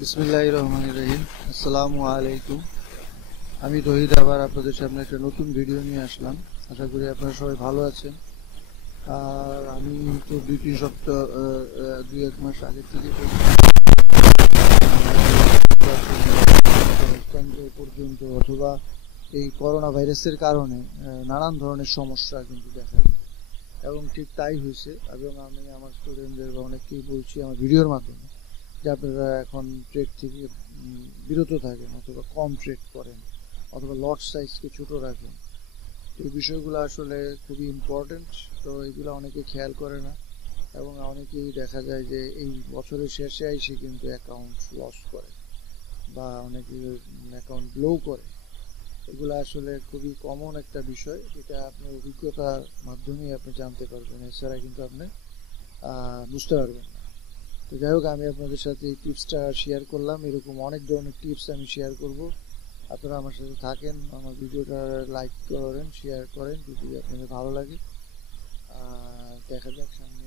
বিসমিল্লাহির রহমানির রহিম। আসসালামু আলাইকুম। আমি তহিদ আবার আপনাদের সামনে একটা নতুন ভিডিও নিয়ে আসলাম। আশা করি আপনারা সবাই ভালো আছেন। আর আমি তো 2-3 সপ্তাহ 2-1 মাস আগের থেকে পর্যন্ত অথবা এই করোনা ভাইরাসের কারণে নানান ধরনের সমস্যা কিন্তু দেখা যায়, এবং ঠিক তাই হয়েছে। এবং আমি আমার স্টুডেন্টদের বা অনেককেই বলছি আমার ভিডিওর মাধ্যমে যে আপনারা এখন ট্রেড থেকে বিরত থাকেন, অথবা কম ট্রেড করেন, অথবা লট সাইজকে ছোট রাখেন। এই বিষয়গুলো আসলে খুবই ইম্পর্টেন্ট। তো এগুলো অনেকে খেয়াল করে না, এবং অনেকেই দেখা যায় যে এই বছরের শেষে এসে কিন্তু অ্যাকাউন্ট লস করে বা অনেকে অ্যাকাউন্ট ব্লো করে। এগুলো আসলে খুবই কমন একটা বিষয়, যেটা আপনার অভিজ্ঞতার মাধ্যমেই আপনি জানতে পারবেন, এছাড়া কিন্তু আপনি বুঝতে পারবেন না। তো যাই হোক, আমি আপনাদের সাথে এই টিপসটা শেয়ার করলাম। এরকম অনেক ধরনের টিপস আমি শেয়ার করব। আপনারা আমার সাথে থাকেন, আমার ভিডিওটা লাইক করেন, শেয়ার করেন যদি আপনাদের ভালো লাগে। দেখা যাক সামনে